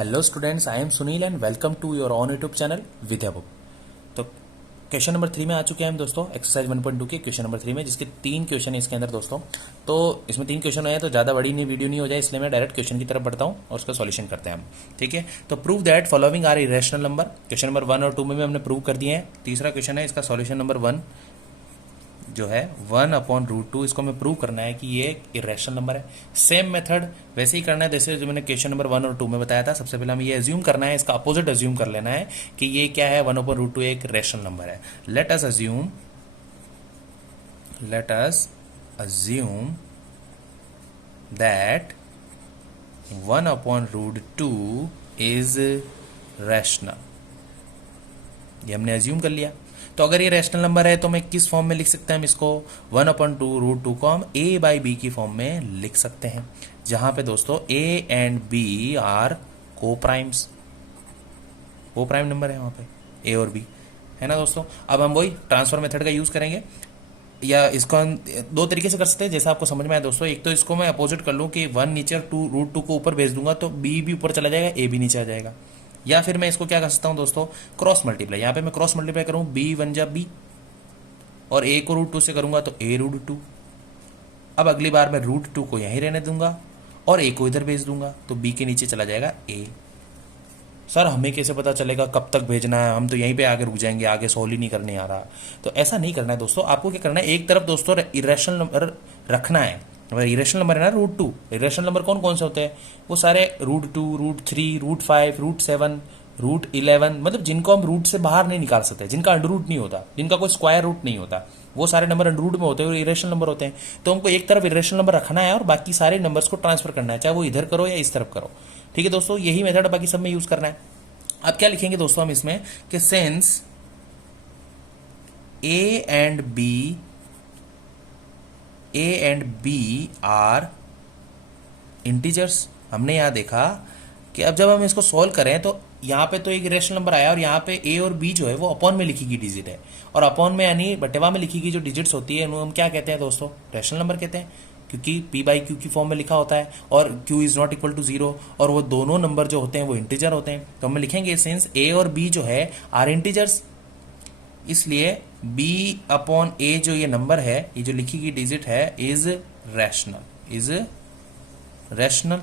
Hello students, I am Sunil and welcome to your on YouTube channel Vidya book. तो question number 3 में आ चुके हैं हम दोस्तों, एक्सरसाइज 1.2 के क्वेश्चन नंबर 3 में, जिसके 3 क्वेश्चन है इसके अंदर दोस्तों। तो इसमें 3 क्वेश्चन है तो ज़्यादा बड़ी नहीं वीडियो नहीं हो जाए, इसलिए मैं डायरेक्ट क्वेश्चन की तरफ बढ़ता हूँ और उसका सॉल्यूशन करते हैं हम। ठीक है, तो prove that following are irrational number. Question number 1 और 2 में भी हमने प्रूव कर दिए हैं। तीसरा क्वेश्चन है, इसका सॉल्यूशन नंबर 1 जो है 1/√2, इसको हमें प्रूव करना है कि ये इरेशनल नंबर है। सेम मेथड वैसे ही करना है जैसे जो मैंने क्वेश्चन नंबर 1 और 2 में बताया था। सबसे पहले हमें ये अज्यूम करना है, इसका अपोजिट अज्यूम कर लेना है कि ये क्या है, 1/√2 एक रेशनल नंबर है। Late us assume that 1/√2 is rational. ये हमने अज्यूम कर लिया। तो अगर ये रैशनल नंबर है तो मैं किस फॉर्म में लिख सकते हैं हम इसको, 1/√2 को हम a/b की फॉर्म में लिख सकते हैं, जहां पे दोस्तों a and b are coprimes, coprime number है वहां पे a और b, है ना दोस्तों। अब हम वही ट्रांसफर मेथड का यूज करेंगे, या इसको हम दो तरीके से कर सकते हैं जैसा आपको समझ में आया दोस्तों। एक तो इसको मैं अपोजिट कर लूँ कि 1 नीचे 2√2 को ऊपर भेज दूंगा तो b भी ऊपर चला जाएगा, a भी नीचे आ जाएगा। या फिर मैं इसको क्या कर सकता हूं दोस्तों, क्रॉस मल्टीप्लाई। यहां पे मैं क्रॉस मल्टीप्लाई करूं, b1 जा b और a को √2 से करूंगा तो a√2। अब अगली बार मैं √2 को यहीं रहने दूंगा और a को इधर भेज दूंगा तो b के नीचे चला जाएगा a। सर हमें कैसे पता चलेगा कब तक भेजना है, हम तो यहीं पे आगे रुक जाएंगे, आगे सॉल्व ही नहीं करने आ रहा। तो ऐसा नहीं करना है दोस्तों। आपको क्या करना है, एक तरफ दोस्तों इरेशनल नंबर रखना है। इरेशनल नंबर है ना √2, इरेशनल नंबर कौन कौन से होते हैं, वो सारे √2, √3, √5, √7, √11, मतलब जिनको हम रूट से बाहर नहीं निकाल सकते, जिनका अंडर रूट नहीं होता, जिनका कोई स्क्वायर रूट नहीं होता, वो सारे नंबर अंडर रूट में होते हैं और इरेशनल नंबर होते हैं। तो हमको एक तरफ इरेशनल नंबर रखना है और बाकी सारे नंबर्स को ट्रांसफर करना है, चाहे वो इधर करो या इस तरफ करो। ठीक है दोस्तों, यही मेथड बाकी सब में यूज करना है। अब क्या लिखेंगे दोस्तों हम इसमें कि since A and B are integers. हमने यहां देखा कि अब जब हम इसको सॉल्व करें तो यहाँ पे तो एक रेशनल नंबर आया और यहाँ पे ए और बी जो है वो अपॉन में लिखी गई डिजिट है, और अपॉन में यानी बटेवा में लिखी गई जो डिजिट्स होती है उन्हें हम क्या कहते हैं दोस्तों, रेशनल नंबर कहते हैं, क्योंकि p/q की फॉर्म में लिखा होता है और q is not equal to 0, और वो दोनों नंबर जो होते हैं वो इंटीजर होते हैं। तो हम लिखेंगे सिंस a और b जो है आर इंटीजर्स, इसलिए b/a जो ये नंबर है, ये जो लिखी गई डिजिट है, इज रैशनल।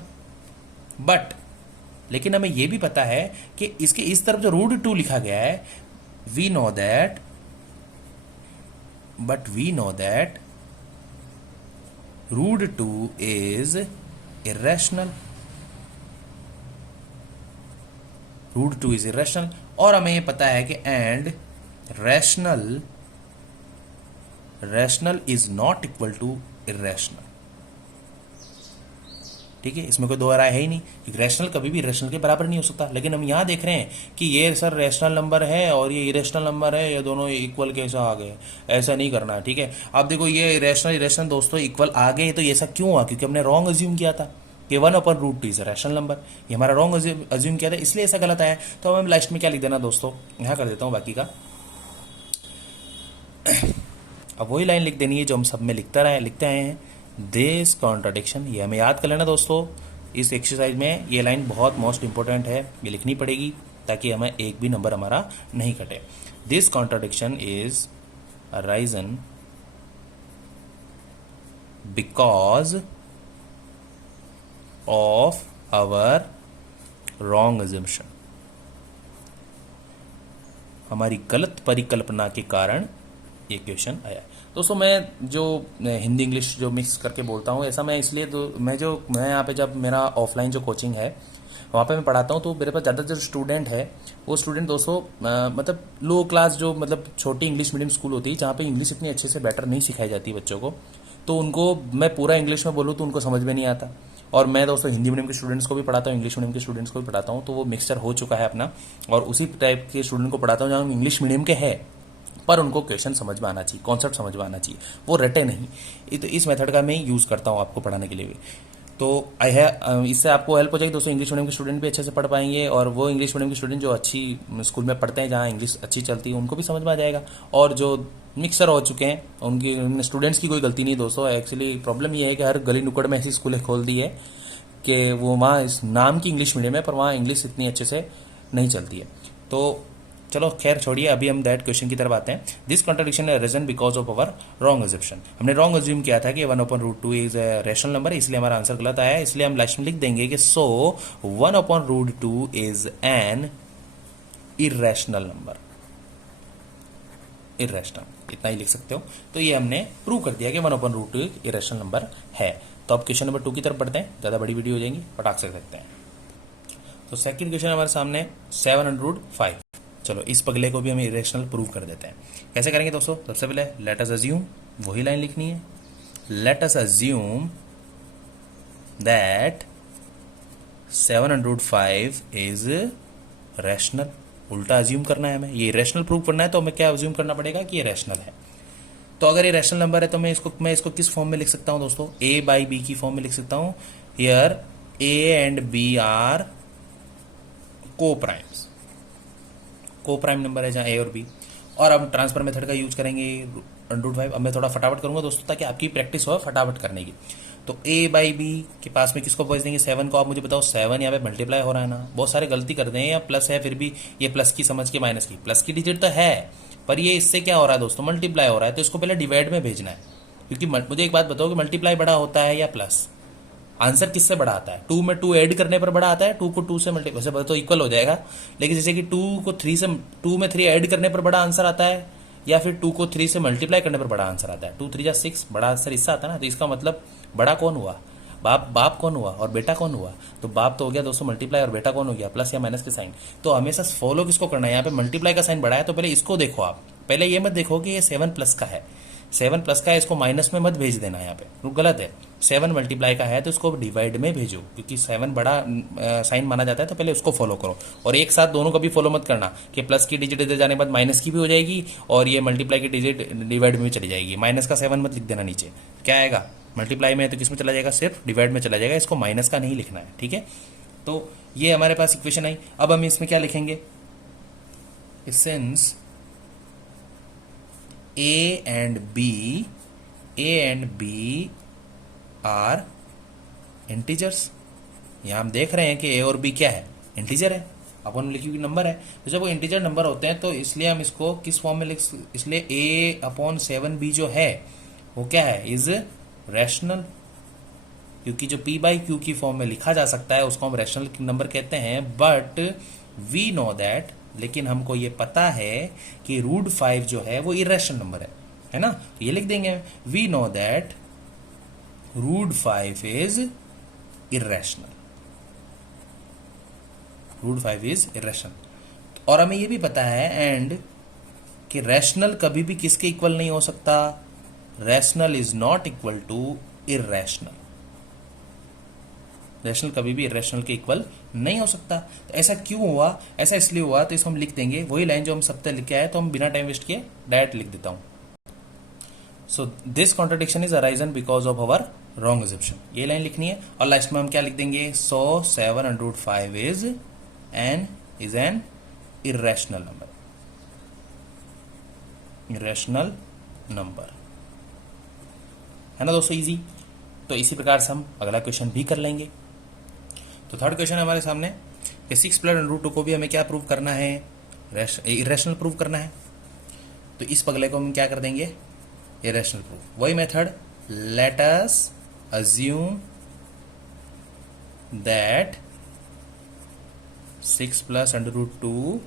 बट लेकिन हमें यह भी पता है कि इसके इस तरफ जो √2 लिखा गया है, we know that √2 is irrational. √2 is irrational, और हमें यह पता है कि and rational is not equal to irrational. ठीक है, इसमें कोई दो राय है ही नहीं कि रैशनल कभी भी इरेशनल के बराबर नहीं हो सकता। लेकिन हम यहां देख रहे हैं कि ये सर रैशनल नंबर है और ये इरेशनल नंबर है, ये दोनों इक्वल कैसा आ गए, ऐसा नहीं करना है। ठीक है, अब देखो ये इरेशनल दोस्तों इक्वल आ गए, तो ये ऐसा क्यों हुआ, क्योंकि हमने रॉन्ग अज्यूम किया था कि 1/√2 इज रैशनल नंबर। ये हमारा रॉन्ग अज्यूम किया था, इसलिए ऐसा गलत आया। तो हम लास्ट में क्या लिख देना दोस्तों, यहां कर देता हूं बाकी का। अब वही लाइन लिख देनी है जो हम सब में लिखते आए हैं, दिस कॉन्ट्राडिक्शन। ये हमें याद कर लेना दोस्तों, इस एक्सरसाइज में ये लाइन बहुत मोस्ट इंपॉर्टेंट है, ये लिखनी पड़ेगी ताकि हमें एक भी नंबर हमारा नहीं कटे। This contradiction is arisen because of our wrong assumption. हमारी गलत परिकल्पना के कारण ये क्वेश्चन आया। दोस्तों मैं जो हिंदी इंग्लिश जो मिक्स करके बोलता हूँ, ऐसा मैं इसलिए मैं यहाँ पे जब मेरा ऑफलाइन जो कोचिंग है वहाँ पे मैं पढ़ाता हूँ, तो मेरे पास ज़्यादा जो स्टूडेंट है वो स्टूडेंट दोस्तों मतलब लो क्लास जो मतलब छोटी इंग्लिश मीडियम स्कूल होती है जहाँ पे इंग्लिश इतनी अच्छे से बेटर नहीं सिखाई जाती बच्चों को, तो उनको मैं पूरा इंग्लिश में बोलूँ तो उनको समझ में नहीं आता। और मैं दोस्तों हिंदी मीडियम के स्टूडेंट्स को भी पढ़ाता हूँ, इंग्लिश मीडियम के स्टूडेंट्स को भी पढ़ाता हूँ, तो वो मिक्सचर हो चुका है अपना। और उसी टाइप के स्टूडेंट को पढ़ाता हूँ जहाँ इंग्लिश मीडियम के है पर उनको क्वेश्चन समझ में आना चाहिए, कॉन्सेप्ट समझ में आना चाहिए, वो रटे नहीं। तो इस मेथड का मैं यूज़ करता हूँ आपको पढ़ाने के लिए भी। तो इससे आपको हेल्प हो जाएगी दोस्तों, इंग्लिश मीडियम के स्टूडेंट भी अच्छे से पढ़ पाएंगे, और वो इंग्लिश मीडियम के स्टूडेंट जो अच्छी स्कूल में पढ़ते हैं जहाँ इंग्लिश अच्छी चलती है उनको भी समझ में आ जाएगा। और जो मिक्सर हो चुके हैं उनकी स्टूडेंट्स की कोई गलती नहीं दोस्तों। एक्चुअली प्रॉब्लम ये है कि हर गली नुक्कड़ में ऐसी स्कूलें खोल दी है कि वो वहाँ इस नाम की इंग्लिश मीडियम है, पर वहाँ इंग्लिश इतनी अच्छे से नहीं चलती है। तो चलो खैर छोड़िए, अभी हम दैट क्वेश्चन की तरफ आते हैं। दिस कॉन्ट्रडिक्शन है reason because of our wrong assumption. हमने रॉन्ग एज्यूम किया था कि 1/√2 इज ए रैशनल नंबर, इसलिए हमारा आंसर गलत आया है। इसलिए हम लास्ट में लिख देंगे कि सो 1/√2 is an irrational number. Irrational, इतना ही लिख सकते हो। तो ये हमने प्रूव कर दिया कि 1/√2 एक इरेशनल नंबर है। तो अब क्वेश्चन नंबर 2 की तरफ बढ़ते हैं, ज़्यादा बड़ी वीडियो हो जाएंगी, फटाक से सकते हैं। तो सेकंड क्वेश्चन हमारे सामने 7/5। चलो इस पगले को भी हम इरेशनल प्रूव कर देते हैं। कैसे करेंगे दोस्तों? सबसे पहले लेट अस अज्यूम, वही लाइन लिखनी है, late us assume that 7/5 is rational. उल्टा अज्यूम करना है हमें, ये रैशनल प्रूव करना है तो हमें क्या अज्यूम करना पड़ेगा कि ये रैशनल है। तो अगर ये रैशनल नंबर है तो मैं इसको किस फॉर्म में लिख सकता हूं दोस्तों? ए बाई बी की फॉर्म में लिख सकता हूं। Here A and B are coprimes, coprime number है जहां ए और बी। और अब ट्रांसफर मेथड का यूज करेंगे √5। अब मैं थोड़ा फटाफट करूंगा दोस्तों ताकि आपकी प्रैक्टिस हो फटाफट करने की। तो ए बाई बी के पास में किसको पहुंच देंगे? 7 को। आप मुझे बताओ 7 यहाँ पे मल्टीप्लाई हो रहा है ना? बहुत सारे गलती करते हैं, या प्लस है फिर भी ये प्लस की समझ के माइनस की, प्लस की डिजिट तो है पर ये इससे क्या हो रहा है दोस्तों? मल्टीप्लाई हो रहा है। तो इसको पहले डिवाइड में भेजना है, क्योंकि मुझे एक बात बताओ कि मल्टीप्लाई बड़ा होता है या प्लस? आंसर किससे बड़ा आता है? 2 में 2 ऐड करने पर बड़ा आता है, 2 को 2 से मल्टीप्लाई, वैसे तो इक्वल हो जाएगा, लेकिन जैसे कि 2 को 3 से 2 में 3 ऐड करने पर बड़ा आंसर आता है, या फिर 2 को 3 से मल्टीप्लाई करने पर बड़ा आंसर आता है। 2 3 जा 6, बड़ा आंसर इससे आता है ना। तो इसका मतलब बड़ा कौन हुआ? बाप कौन हुआ और बेटा कौन हुआ? तो बाप तो हो गया दोस्तों मल्टीप्लाई, और बेटा कौन हो गया? प्लस या माइनस के साइन। तो हमेशा फॉलो किसको करना है? यहाँ पे मल्टीप्लाई का साइन बड़ा है तो पहले इसको देखो आप, पहले ये मत देखो कि ये 7 प्लस का है, 7 प्लस का है, इसको माइनस में मत भेज देना। यहाँ पे गलत है, 7 मल्टीप्लाई का है तो इसको डिवाइड में भेजो, क्योंकि 7 बड़ा साइन माना जाता है। तो पहले उसको फॉलो करो, और एक साथ दोनों को भी फॉलो मत करना कि प्लस की डिजिट इधर जाने के बाद माइनस की भी हो जाएगी और ये मल्टीप्लाई की डिजिट डिवाइड में भी चली जाएगी। माइनस का 7 मत लिख देना नीचे, क्या आएगा? मल्टीप्लाई में है तो किस में चला जाएगा? सिर्फ डिवाइड में चला जाएगा, इसको माइनस का नहीं लिखना है, ठीक है। तो ये हमारे पास इक्वेशन आई। अब हम इसमें क्या लिखेंगे? Since A and B are integers, यहां हम देख रहे हैं कि ए और बी क्या है? इंटीजर है, अपन लिखी हुई नंबर है। तो जब वो इंटीजर नंबर होते हैं तो इसलिए हम इसको किस फॉर्म में लिख, इसलिए A/7B जो है वो क्या है? इज रैशनल, क्योंकि जो P बाई Q की फॉर्म में लिखा जा सकता है उसको हम रैशनल नंबर कहते हैं। बट वी नो दैट, लेकिन हमको ये पता है कि √5 जो है वो इरेशनल नंबर है ना? तो ये लिख देंगे, we know that √5 is irrational, √5 is irrational. और हमें ये भी पता है एंड कि रैशनल कभी भी किसके इक्वल नहीं हो सकता? Rational is not equal to irrational, rational कभी भी इरेशनल के इक्वल नहीं हो सकता। तो ऐसा क्यों हुआ? ऐसा इसलिए हुआ, तो इसको हम लिख देंगे, वही लाइन जो हम सब तक लिख के आए, तो हम बिना टाइम वेस्ट किए डायरेक्ट लिख देता हूं। So this contradiction is arisen because of our wrong assumption, ये लाइन लिखनी है। और लास्ट में हम क्या लिख देंगे? सो 7/5 is an irrational number, irrational number है ना दोस्तों, इजी। तो इसी प्रकार से हम अगला क्वेश्चन भी कर लेंगे। तो थर्ड क्वेश्चन हमारे सामने कि 6 + √2 को भी हमें क्या प्रूव करना है? इरेशनल प्रूव करना है। तो इस पगले को हम क्या कर देंगे? Irrational proof. वही method, let us assume that 6 + √2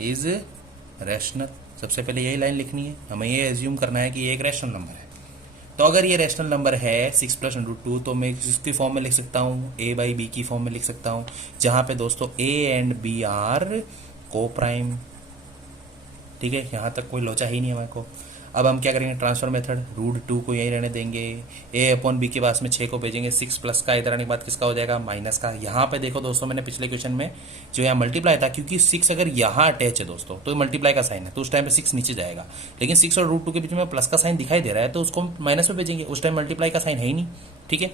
is rational. सबसे पहले यही लाइन लिखनी है, हमें ये अज्यूम करना है कि ये एक रैशनल नंबर है। तो अगर ये रैशनल नंबर है 6 + √2, तो मैं इसकी फॉर्म में लिख सकता हूँ, A बाई B की फॉर्म में लिख सकता हूँ, जहां पे दोस्तों A एंड B आर को प्राइम, ठीक है। यहां तक कोई लोचा ही नहीं है हमारे को। अब हम क्या करेंगे? ट्रांसफर मेथड, √2 को यही रहने देंगे, A/B के पास में 6 को भेजेंगे, 6 प्लस का इधर आने के बाद किसका हो जाएगा? माइनस का। यहाँ पे देखो दोस्तों, मैंने पिछले क्वेश्चन में जो यहाँ मल्टीप्लाई था, क्योंकि 6 अगर यहाँ अटैच है दोस्तों तो मल्टीप्लाई का साइन है, तो उस टाइम पे 6 नीचे जाएगा। लेकिन 6 और √2 के बीच में प्लस का साइन दिखाई दे रहा है, तो उसको माइनस में भेजेंगे, उस टाइम मल्टीप्लाई का साइन है ही नहीं, ठीक है।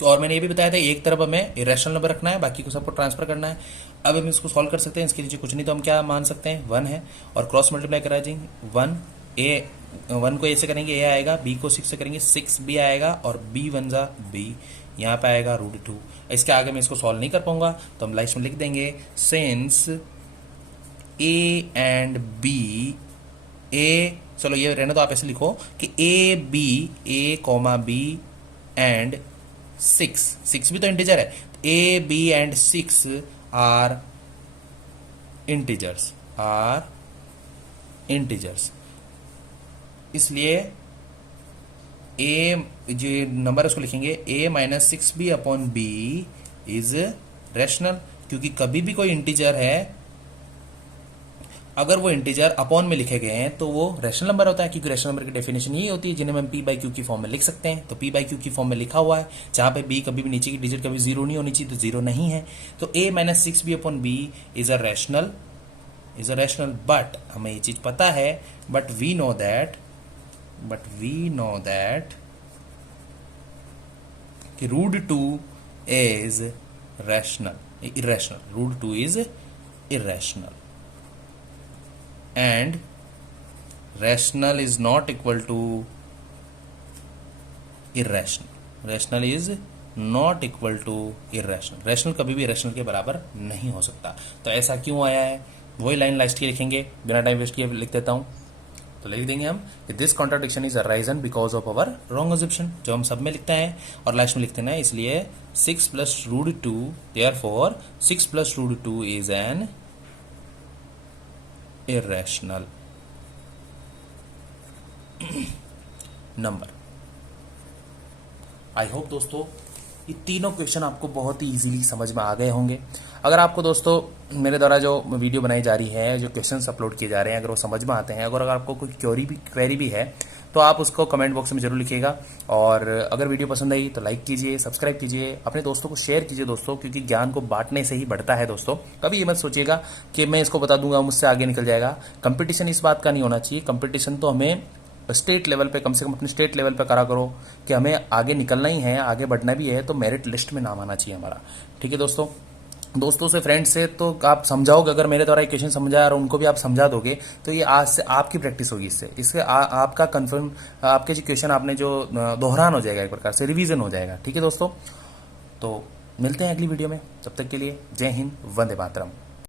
तो और मैंने ये भी बताया था, एक तरफ हमें इरेशनल नंबर रखना है, बाकी को सबको ट्रांसफर करना है। अब हम इसको सॉल्व कर सकते हैं, इसके नीचे कुछ नहीं, तो हम क्या मान सकते हैं? 1 है, और क्रॉस मल्टीप्लाई करा जाएंगे। 1 को ए से करेंगे, ए आएगा, बी को 6 से करेंगे, 6 बी आएगा, और B1 जा B, यहाँ पे आएगा √2। इसके आगे मैं इसको सॉल्व नहीं कर पाऊंगा, तो हम लास्ट में लिख देंगे since A and B, A, चलो ये रहने दो, आप ऐसे लिखो कि A B, A comma B and 6 भी तो इंटीजर है, A B and 6 are integers, इसलिए ए जो नंबर है उसको लिखेंगे a minus 6b upon b is rational, क्योंकि कभी भी कोई इंटीजर है अगर वो इंटीजर अपॉन में लिखे गए हैं तो वो रैशनल नंबर होता है, क्योंकि रैशनल नंबर की डेफिनेशन यही होती है जिन्हें हम p बाई क्यू की फॉर्म में लिख सकते हैं। तो p बाई क्यू की फॉर्म में लिखा हुआ है, जहां पे b कभी भी नीचे की डिजिट कभी जीरो नहीं होनी चाहिए, तो जीरो नहीं है, तो a minus 6b upon b is a rational, but हमें ये चीज पता है, बट वी नो दैट कि √2 is irrational, √2 is irrational, and rational is not equal to irrational, rational is not equal to irrational, rational कभी भी irrational के बराबर नहीं हो सकता। तो ऐसा क्यों आया है, वही लाइन लास्ट की लिखेंगे, बिना टाइम वेस्ट किए लिख देता हूं, तो लिख देंगे हम this contradiction is arisen because of our wrong assumption, जो हम सब में लिखते हैं और लास्ट में लिखते हैं, इसलिए 6 plus √2, therefore 6 plus √2 is an irrational number. I hope दोस्तों ये तीनों क्वेश्चन आपको बहुत ही इजीली समझ में आ गए होंगे। अगर आपको दोस्तों मेरे द्वारा जो वीडियो बनाई जा रही है, जो क्वेश्चंस अपलोड किए जा रहे हैं, अगर वो समझ में आते हैं, अगर आपको कोई क्वेरी भी है तो आप उसको कमेंट बॉक्स में जरूर लिखिएगा। और अगर वीडियो पसंद आई तो लाइक कीजिए, सब्सक्राइब कीजिए, अपने दोस्तों को शेयर कीजिए दोस्तों, क्योंकि ज्ञान को बांटने से ही बढ़ता है दोस्तों। कभी ये मत सोचिएगा कि मैं इसको बता दूंगा मुझसे आगे निकल जाएगा। कंपटीशन इस बात का नहीं होना चाहिए, कंपटीशन तो हमें स्टेट लेवल पे, कम से कम अपने स्टेट लेवल पे करा करो कि हमें आगे निकलना ही है, आगे बढ़ना भी है, तो मेरिट लिस्ट में नाम आना चाहिए हमारा। ठीक है दोस्तों से, फ्रेंड्स से, तो आप समझाओगे, अगर मेरे द्वारा क्वेश्चन समझाया और उनको भी आप समझा दोगे तो ये आज से आपकी प्रैक्टिस होगी, इससे आपका कंफर्म, आपके जो क्वेश्चन आपने जो दोहरान हो जाएगा, एक प्रकार से रिवीजन हो जाएगा। ठीक है दोस्तों, तो मिलते हैं अगली वीडियो में, तब तक के लिए जय हिंद, वंदे मातरम।